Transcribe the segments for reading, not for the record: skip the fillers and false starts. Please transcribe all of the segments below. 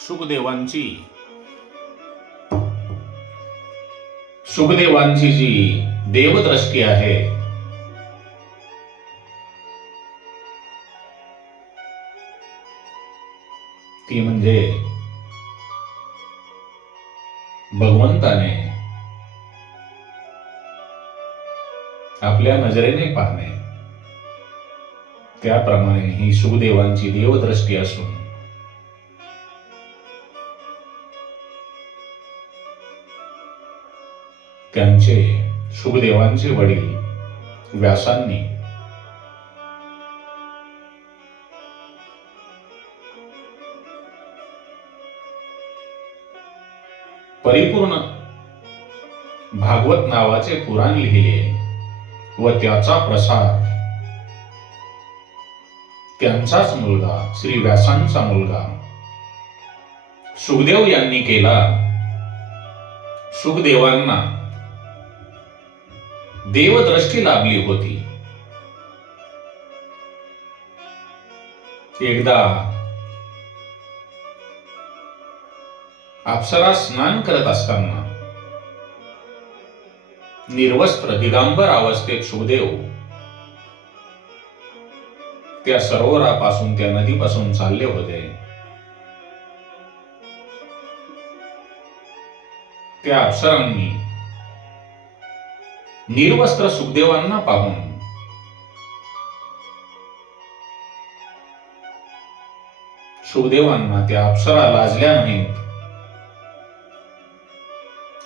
शुकदेवांची जी देवदृष्टी आहे ती म्हणजे भगवंताने आपल्या नजरेने पाहणे, त्याप्रमाणे ही शुकदेवांची देवदृष्टी असून त्यांचे शुकदेवांचे वडील व्यासांनी परिपूर्ण भागवत नावाचे पुराण लिहिले व त्याचा प्रसार त्यांचाच मुलगा श्री व्यासांचा मुलगा शुकदेव यांनी केला. शुकदेवांना देवदृष्टी लाभली होती. एकदा अप्सरा स्नान करत असताना निर्वस्त्र दिगंबर अवस्थेत शुकदेव त्या सरोवरापासून, त्या नदीपासून चालले होते. त्या अप्सरांनी निर्वस्त्र शुकदेवांना पाहून शुकदेवांना त्या अप्सरा लाजल्या नाहीत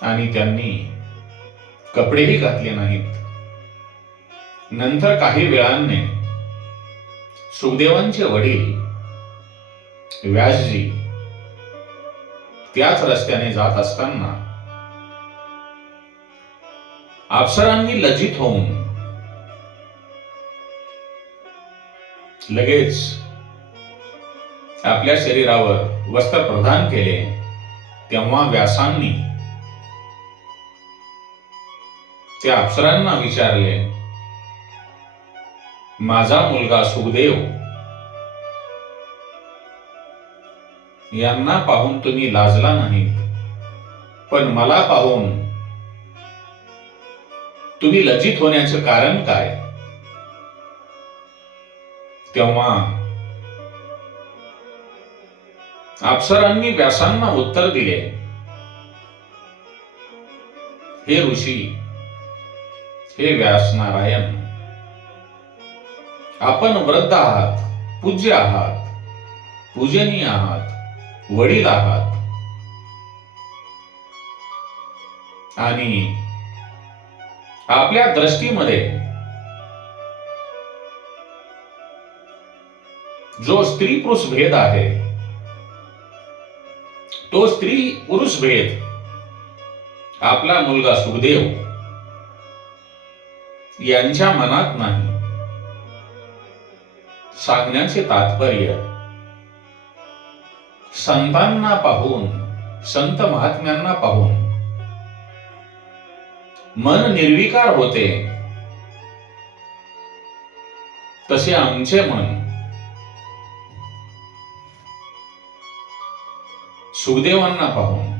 आणि त्यांनी कपडेही घातले नाहीत. नंतर काही वेळाने शुकदेवांचे वडील व्यासजी त्याच रस्त्याने जात असताना अप्सरांनी लज्जित होऊन लगेच आपल्या शरीरावर वस्त्र प्रदान केले. तेव्हा व्यासांनी त्या अप्सरांना विचारले, माझा मुलगा शुकदेव यांना पाहून तुम्ही लाजला नाहीत, पण मला पाहून तुम्ही लज्जित होण्याचे कारण काय? तेव्हा अप्सरांनी व्यासांना उत्तर दिले, हे ऋषी, हे व्यास नारायण, आपण वृद्ध आहात, पूज्य आहात, पूजनीय आहात, वडील आहात आणि आपल्या दृष्टीमध्ये जो स्त्री पुरुष भेद आहे तो स्त्री पुरुष भेद आपला मुलगा शुकदेव यांच्या मनात नाही. सांगण्याचे तात्पर्य, संतांना पाहून, संत महात्म्यांना पाहून मन निर्विकार होते, तसे आमचे मन शुकदेवांना पाहून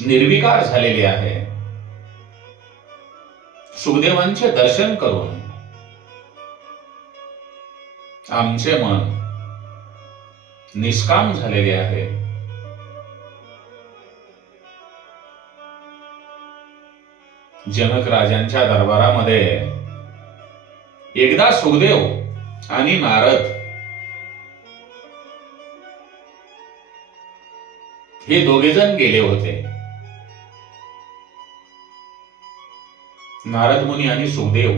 निर्विकार झालेले आहे. शुकदेवांचे दर्शन करून आमचे मन निष्काम झालेले आहे. जनक राजांच्या दरबारामध्ये एकदा शुकदेव आणि नारद हे दोघे जण गेले होते. नारद मुनी आणि शुकदेव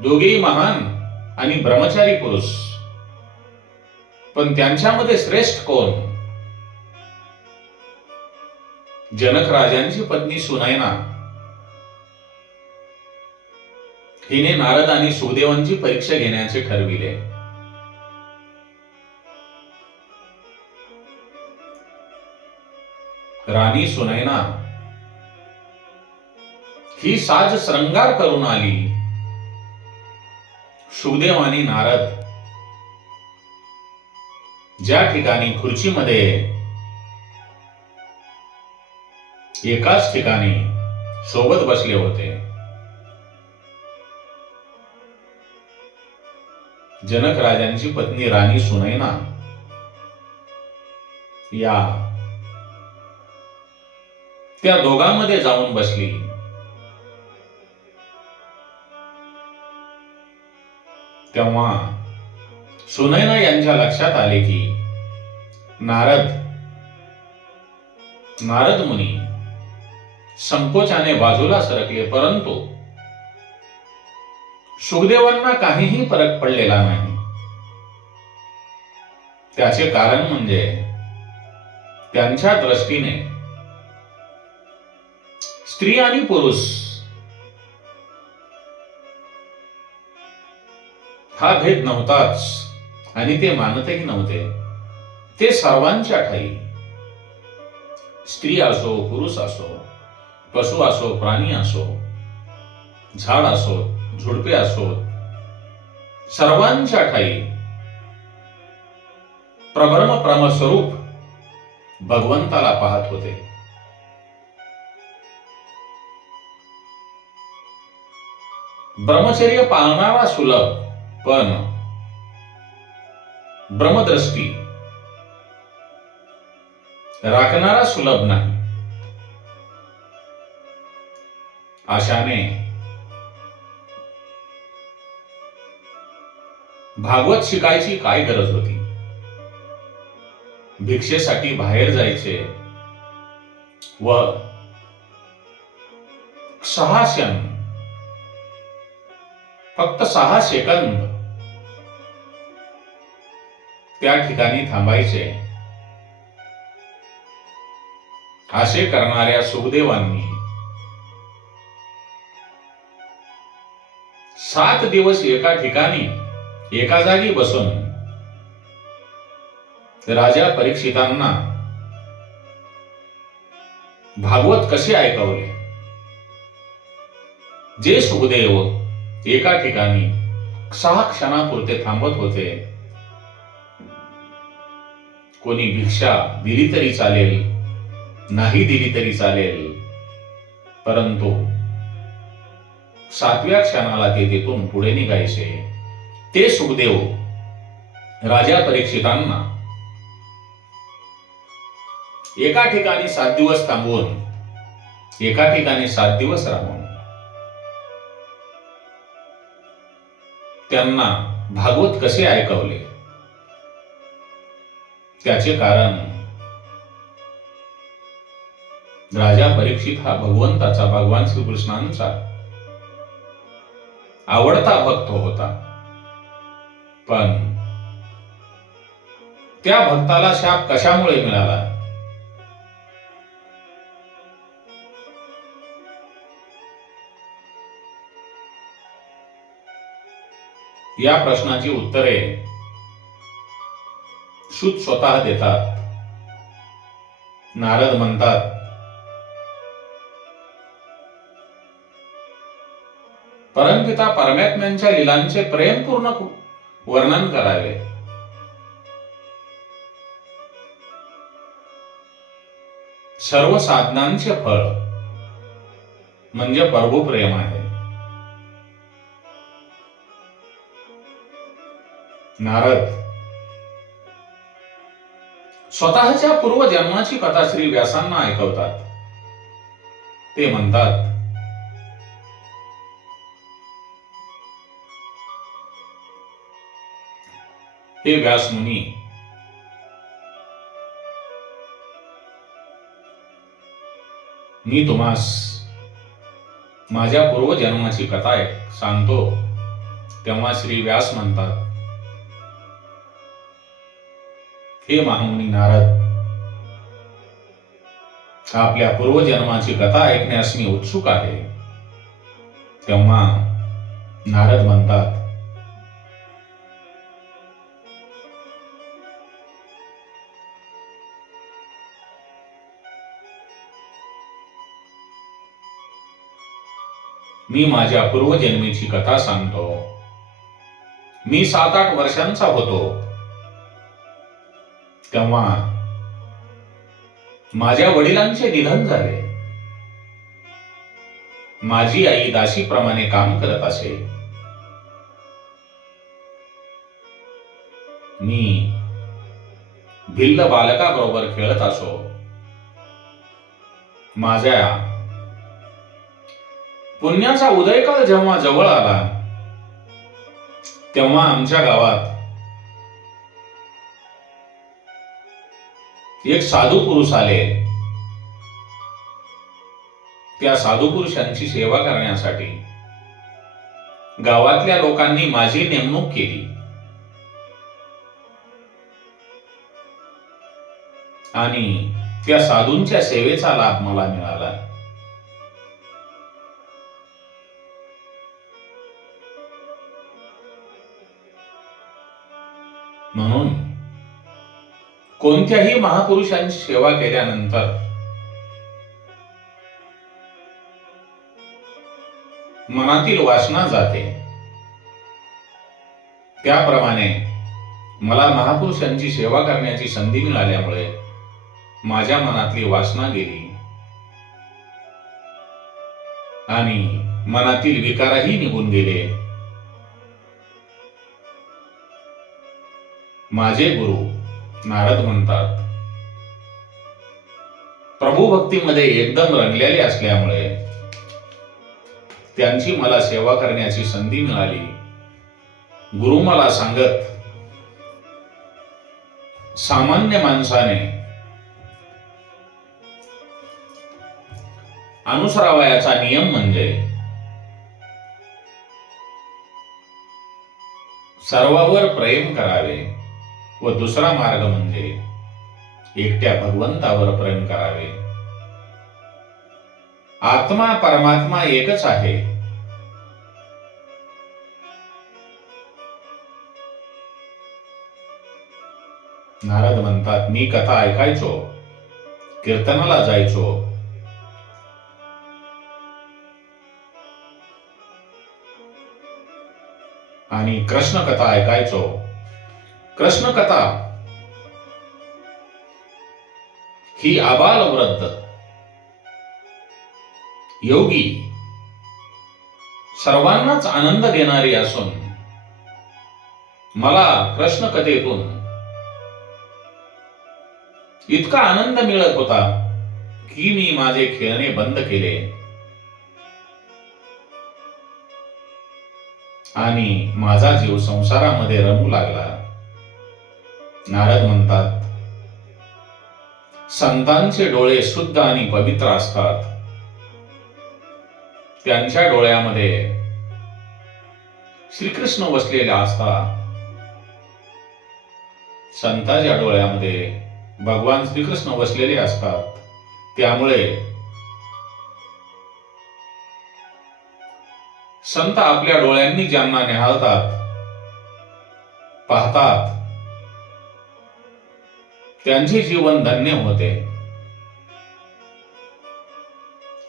दोघेही महान आणि ब्रह्मचारी पुरुष, पण त्यांच्यामध्ये श्रेष्ठ कोण? जनक राजांची पत्नी सुनैना हिने नारद आणि शुकदेवांची परीक्षा घेण्याचे ठरविले. राणी सुनैना ही साज श्रंगार करून आली. सुखदेव आणि नारद ज्या ठिकाणी खुर्चीमध्ये एकाच ठिकाणी सोबत बसले होते, जनक राजांची पत्नी राणी सुनैना या त्या दोघांमध्ये जाऊन बसली. तेव्हा सुनैना यांच्या लक्षात आले की नारद मुनी संकोचाने बाजूला सरकले, परंतु सुखदेवांना काहीही फरक पडलेला नाही. त्याचे कारण म्हणजे त्यांच्या दृष्टीने स्त्री आणि पुरुष हा भेद नव्हताच आणि ते मानतही नव्हते. ते सर्वांच्या ठाई, स्त्री असो, पुरुष असो, पशु असो, प्राणी असो, झाड असो, झुडपे असो, सर्वांच्या ठाई प्रब्रह्म ब्रह्मस्वरूप भगवंताला पाहत होते. ब्रह्मचर्य पाळणारा सुलभ, पण ब्रह्मदृष्टी राखणारा सुलभ नाही. अशाने भागवत शिकायची काय गरज होती? भिक्षेसाठी बाहेर जायचे व 6 क्षण, फक्त 6 सेकंद त्या ठिकाणी थांबायचे. असे करणाऱ्या सुखदेवांनी 7 दिवस एका ठिकाणी एका जागी बसून राजा परीक्षितांना भागवत कसे ऐकवले. जे सुखदेव एका ठिकाणी 6 क्षणापुरते थांबत होते, कोणी भिक्षा दिली तरी चालेल, नाही दिली तरी चालेल, परंतु 7व्या क्षणाला ते तिथून पुढे निघायचे. ते सुखदेव राजा परीक्षितांना एका ठिकाणी 7 दिवस थांबवून, एका ठिकाणी 7 दिवस राहून त्यांना भागवत कसे ऐकवले. त्याचे कारण राजा परीक्षित हा भगवंताचा, भगवान श्रीकृष्णांचा आवडता भक्त होता. पण त्या भक्ताला शाप कशामुळे मिळाला? या प्रश्नाची उत्तरे सूत स्वतः देतात. नारद म्हणतात, परमपिता परमात्म्यांच्या लीलांचे प्रेमपूर्ण वर्णन करावे. सर्व साधनांचे फळ म्हणजे प्रभू प्रेम आहे. नारद स्वतःच्या पूर्वजन्माची कथा श्री व्यासांना ऐकवतात. ते म्हणतात, हे व्यास मुनी, मी तुम्हास माझ्या पूर्वजन्माची कथा सांगतो. तेव्हा श्री व्यास म्हणतात, हे महामुनी नारद, आपल्या पूर्वजन्माची कथा ऐकण्यास मी उत्सुक आहे. तेव्हा नारद म्हणतात, मी माझ्या पूर्वजन्मीची कथा सांगतो. मी 7-8 वर्षांचा होतो तेव्हा माझ्या वडिलांचे निधन झाले. माझी आई दासीप्रमाणे काम करत असे. मी भिल्ल बालकाबरोबर खेळत असो. माझ्या पुण्याचा उदयकाल जेव्हा जवळ आला तेव्हा आमच्या गावात एक साधू पुरुष आले. त्या साधू पुरुषांची सेवा करण्यासाठी गावातल्या लोकांनी माझी नेमणूक केली आणि त्या साधूंच्या सेवेचा लाभ मला मिळाला. म्हणून कोणत्याही महापुरुषांची सेवा केल्यानंतर मनातील वासना जाते. त्याप्रमाणे मला महापुरुषांची सेवा करण्याची संधी मिळाल्यामुळे माझ्या मनातली वासना गेली आणि मनातील विकारही निघून गेले. माझे गुरु नारद म्हणतात, प्रभू भक्तीमध्ये एकदम रंगलेले असल्यामुळे त्यांची मला सेवा करण्याची संधी मिळाली. गुरु मला सांगत, सामान्य माणसाने अनुसरावयाचा नियम म्हणजे सर्वावर प्रेम करावे व दुसरा मार्ग म्हणजे एकट्या भगवंतावर प्रेम करावे. आत्मा परमात्मा एकच आहे. नारद म्हणतात, मी कथा ऐकायचो, कीर्तनाला जायचो, आणि कृष्ण कथा ऐकायचो. कृष्ण कथा ही आबाल वृद्ध योगी सर्वांनाच आनंद देणारी असून मला कृष्ण कथेतून इतका आनंद मिळत होता की मी माझे खेळणे बंद केले आणि माझा जीव संसारामध्ये रमू लागला. नारद म्हणतात, संतांचे डोळे शुद्ध आणि पवित्र असतात. त्यांच्या डोळ्यामध्ये श्रीकृष्ण वसलेले असतात. संतांच्या डोळ्यामध्ये भगवान श्रीकृष्ण वसलेले असतात. त्यामुळे संत आपल्या डोळ्यांनी ज्यांना निहाळतात, पाहतात, त्यांचे जीवन धन्य होते.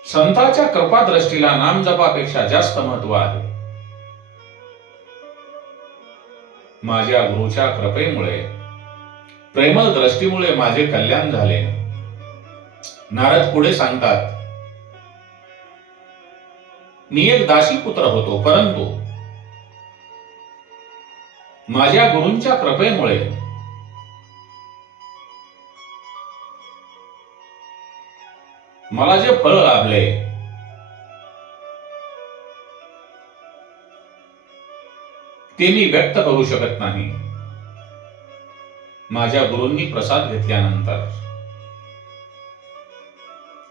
संतांच्या कृपा दृष्टीला नामजपापेक्षा जास्त महत्व आहे. माझ्या गुरुच्या कृपेमुळे, प्रेमळ दृष्टीमुळे माझे कल्याण झाले. नारद पुढे सांगतात, मी एक दासी पुत्र होतो, परंतु माझ्या गुरूंच्या कृपेमुळे मला जे फळ लाभले ते मी व्यक्त करू शकत नाही. माझ्या गुरूंनी प्रसाद घेतल्यानंतर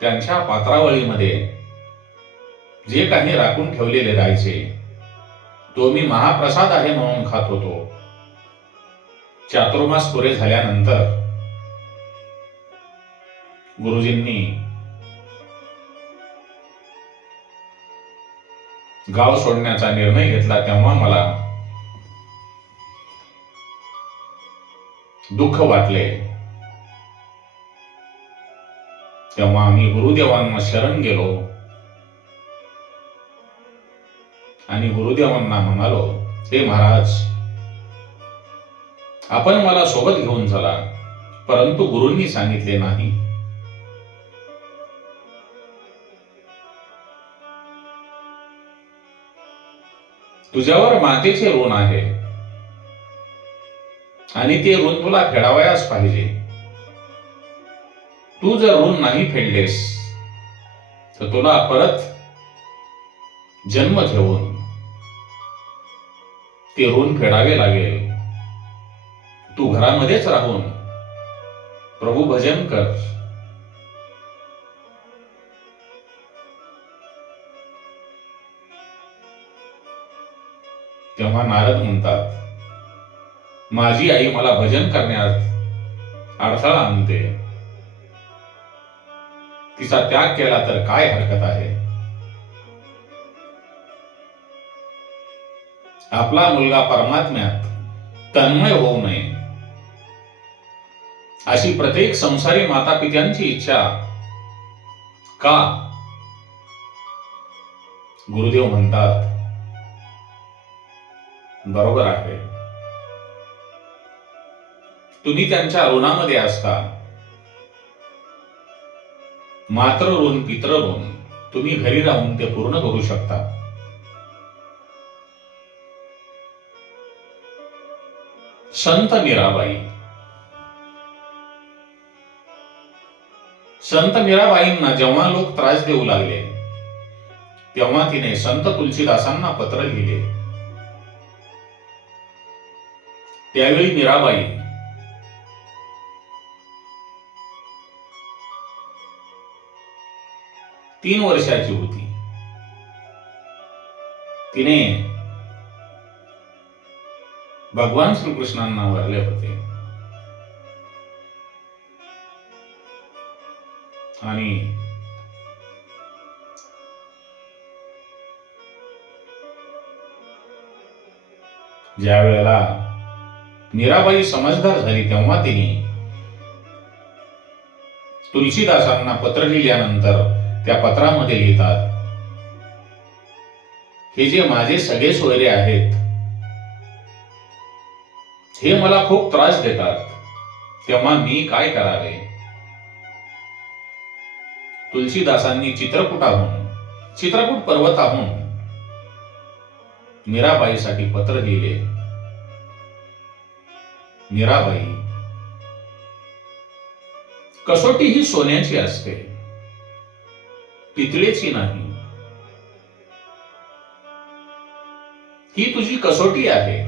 त्यांच्या पात्रावळीमध्ये जे काही राखून ठेवलेले राहायचे तो मी महाप्रसाद आहे म्हणून खात होतो. चातुर्मास पुरे झाल्यानंतर गुरुजींनी गाव सोडण्याचा निर्णय घेतला. तेव्हा मला दुःख वाटले. तेव्हा आम्ही गुरुदेवांना शरण गेलो आणि गुरुदेवांना म्हणालो, हे महाराज, आपण मला सोबत घेऊन चला, परंतु गुरूंनी सांगितले नाही. तुझ्यावर मातेचे ऋण आहे आणि ते ऋण तुला फेडावयास पाहिजे. तू जर ऋण नाही फेडलेस तर तुला परत जन्म घेऊन ते ऋण फेडावे लागेल. तू घरामध्येच राहून प्रभू भजन कर. तेव्हा नारद म्हणतात, माझी आई मला भजन करण्यात अडथळा आणते. तिचा त्याग केला तर काय हरकत आहे. आपला मुलगा परमात्म्यात तन्मय होऊ नये अशी प्रत्येक संसारी माता पित्यांची इच्छा का? गुरुदेव म्हणतात, बरोबर आहे. तुम्ही त्यांच्या ऋणामध्ये असता. मात्र ऋण पित्र ऋण तुम्ही घरी राहून ते पूर्ण करू शकता. संत मीराबाई. संत मीराबाईंना जेव्हा लोक त्रास देऊ लागले तेव्हा तिने संत तुलसीदासांना पत्र लिहिले. त्यावेळी मीराबाई तीन वर्षाची होती. तिने भगवान श्रीकृष्णांना वरले होते आणि ज्या वेळेला मीराबाई समजदार झाली तेव्हा तिने तुलसीदासांना पत्र लिहिल्यानंतर त्या पत्रामध्ये लिहितात, हे जे माझे सगळे सोयरे आहेत हे मला खूप त्रास देतात, तेव्हा मी काय करावे. तुलसीदासांनी चित्रकूट पर्वताहून मीराबाईसाठी पत्र लिहिले. मीराबाई, कसोटी ही सोन्याची असते, पितळेची नाही. ही तुझी कसोटी आहे.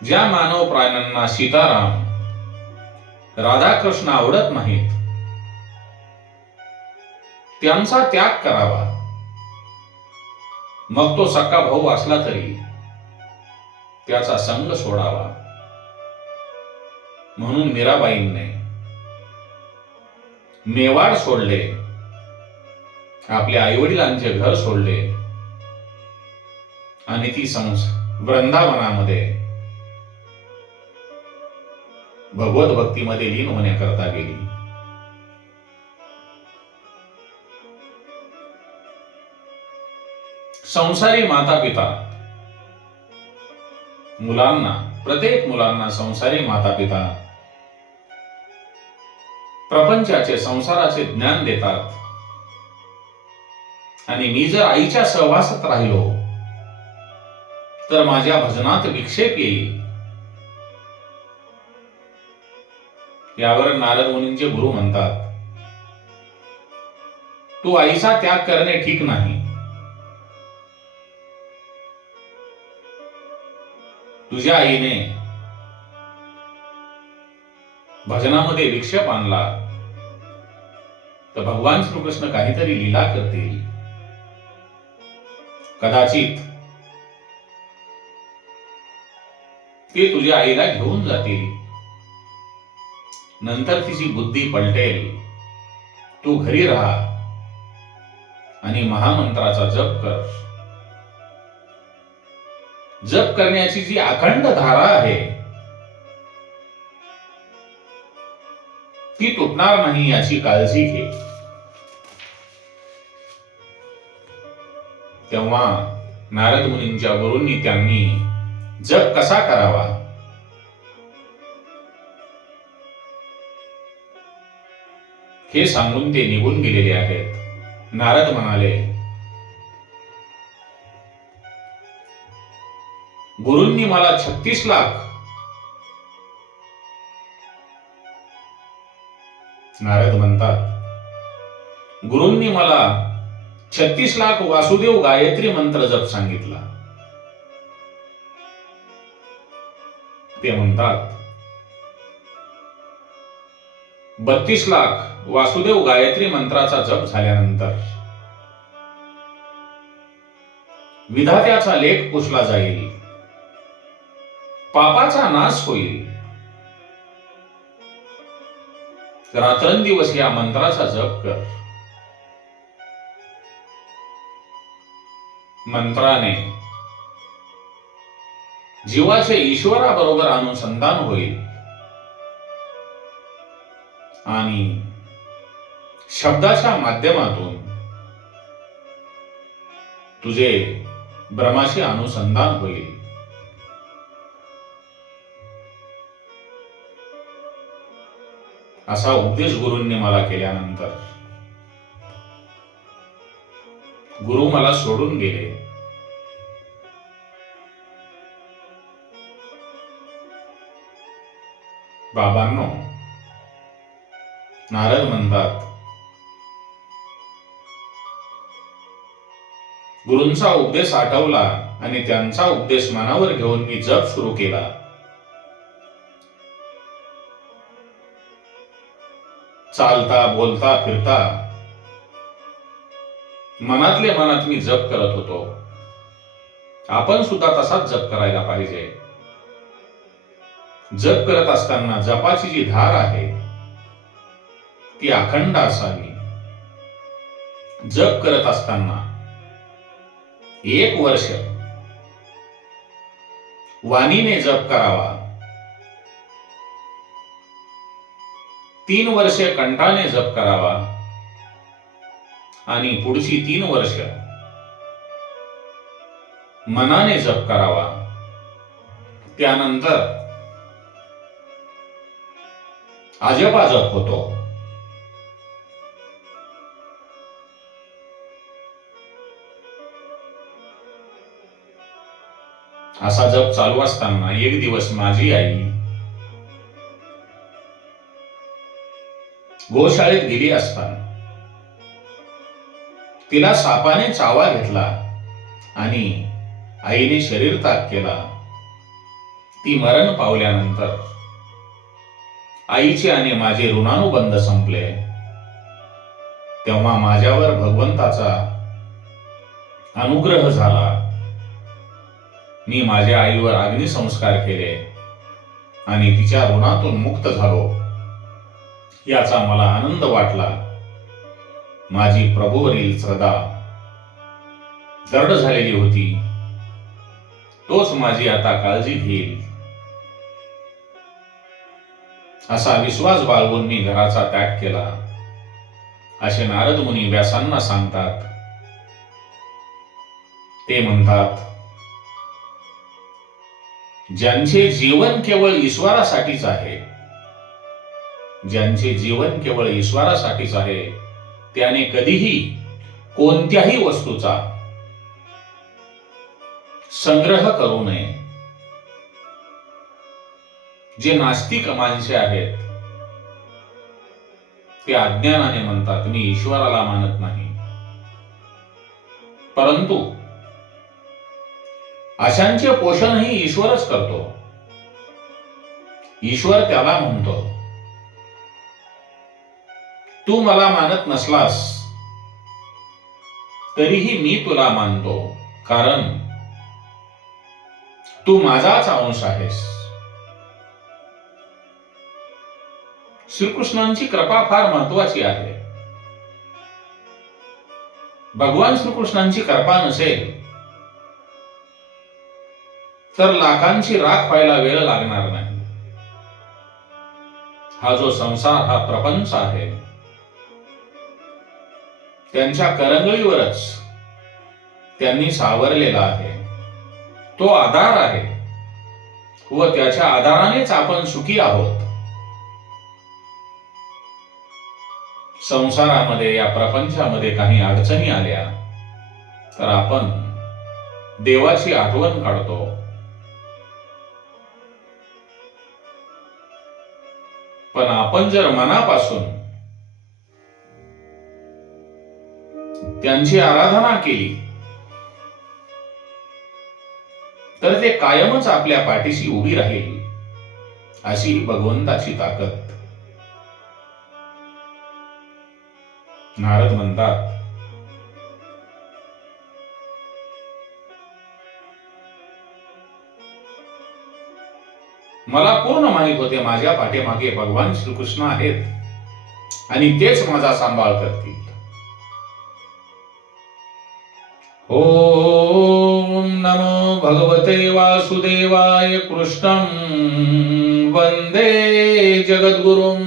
ज्या मानव प्राण्यांना सीताराम राधाकृष्ण आवडत नाहीत त्यांचा त्याग करावा. मग तो सक्का भाऊ असला तरी त्याचा संग सोडावा. म्हणून मीराबाईंने मेवाड सोडले, आपल्या आईवडिलांचे घर सोडले आणि ती वृंदावनामध्ये भगवत भक्तीमध्ये लीन होण्याकरता गेली. संसारी माता पिता प्रत्येक मुलांना संसारी माता पिता प्रपंचाचे संसाराचे ज्ञान देतात आणि मी जर आईच्या सहवासात राहिलो तर माझ्या भजनात विक्षेप येईल. यावर नारद मुनींचे गुरु म्हणतात, तू आईचा त्याग करणे ठीक नाही. तुझ्या आईने भजनामध्ये विक्षेप आणला तर भगवान श्रीकृष्ण काहीतरी लीला करतील. कदाचित ते तुझ्या आईला घेऊन जातील. नंतर तिची बुद्धी पलटेल. तू घरी राहा आणि महामंत्राचा जप कर. जप करण्याची जी अखंड धारा आहे ती तुटणार नाही याची काळजी घे. तेव्हा नारद मुनींच्या गुरूंनी त्यांनी जप कसा करावा हे सांगून ते निघून गेलेले आहेत. नारद म्हणाले, गुरूंनी मला 36 लाख नारद म्हणतात, गुरूंनी मला 36 लाख वासुदेव गायत्री मंत्र जप सांगितला. ते म्हणतात 32 लाख वासुदेव गायत्री मंत्राचा जप झाल्यानंतर विधात्याचा लेख पुसला जाईल, पापाचा नाश होईल. रात्रंदिवस या मंत्राचा जप कर. मंत्राने जीवाचे ईश्वराबरोबर अनुसंधान होईल आणि शब्दाच्या माध्यमातून तुझे ब्रह्माशी अनुसंधान होईल. असा उपदेश गुरूंनी मला केल्यानंतर गुरु मला सोडून गेले. बाबांनो, नारद म्हणतात, गुरूंचा उपदेश आठवला आणि त्यांचा उपदेश मनावर घेऊन मी जप सुरू केला. चालता बोलता फिरता मनातल्या मनात मी जप करत होतो. आपण सुद्धा तसाच जप करायला पाहिजे. जप करत असताना जपाची जी धार आहे ती अखंड असावी. जप करत असताना 1 वर्ष वाणीने जप करावा, 3 वर्षे कंठाने जप करावा आणि पुढची 3 वर्ष मनाने जप करावा. त्यानंतर अजपा जप होतो. असा जप चालू असताना एक दिवस माझी आई गोशाळेत गेली असताना तिला सापाने चावा घेतला आणि आईने शरीर त्याग केला. ती मरण पावल्यानंतर आईचे आणि माझे ऋणानुबंध संपले. तेव्हा माझ्यावर भगवंताचा अनुग्रह झाला. मी माझ्या आईवर अग्निसंस्कार केले आणि तिच्या ऋणातून मुक्त झालो. याचा मला आनंद वाटला. माझी प्रभूवरील श्रद्धा दृढ झालेली होती. तोच माझी आता काळजी घेईल असा विश्वास बाळगून मी घराचा त्याग केला, असे नारद मुनी व्यासांना सांगतात. ते म्हणतात, ज्यांचे जीवन केवळ ईश्वरासाठीच आहे, ज्यांचे जीवन केवळ ईश्वरासाठीच आहे, त्याने कधीही कोणत्याही वस्तूचा संग्रह करू नये. जे नास्तिक माणसे आहेत ते अज्ञानाने म्हणतात, मी ईश्वराला मानत नाही. परंतु अशांचे पोषणही ईश्वरच करतो. ईश्वर त्याला म्हणतो, तू मला मानत नसलास तरीही मी तुला मानतो, कारण तू माझाच अंश आहेस. श्रीकृष्णांची कृपा फार महत्वाची आहे. भगवान श्रीकृष्णांची कृपा नसेल तर लाखांची राख व्हायला वेळ लागणार नाही. हा जो संसार, हा प्रपंच आहे, त्यांच्या करंगळीवरच त्यांनी सावरलेला आहे. तो आधार आहे व त्याच्या आधारानेच आपण सुखी आहोत. संसारामध्ये, या प्रपंचामध्ये काही अडचणी आल्या तर आपण देवाची आठवण काढतो. पण आपण जर मनापासून त्यांची आराधना केली तर ते कायमच आपल्या पाठीशी उभी राहील, अशी भगवंताची ताकद. नारद म्हणतात, मला पूर्ण माहित होते माझ्या पाठीमागे भगवान श्रीकृष्ण आहेत आणि तेच माझा सांभाळ करतील. ओम नमो भगवते वासुदेवाय. कृष्णं वंदे जगद्गुरुं.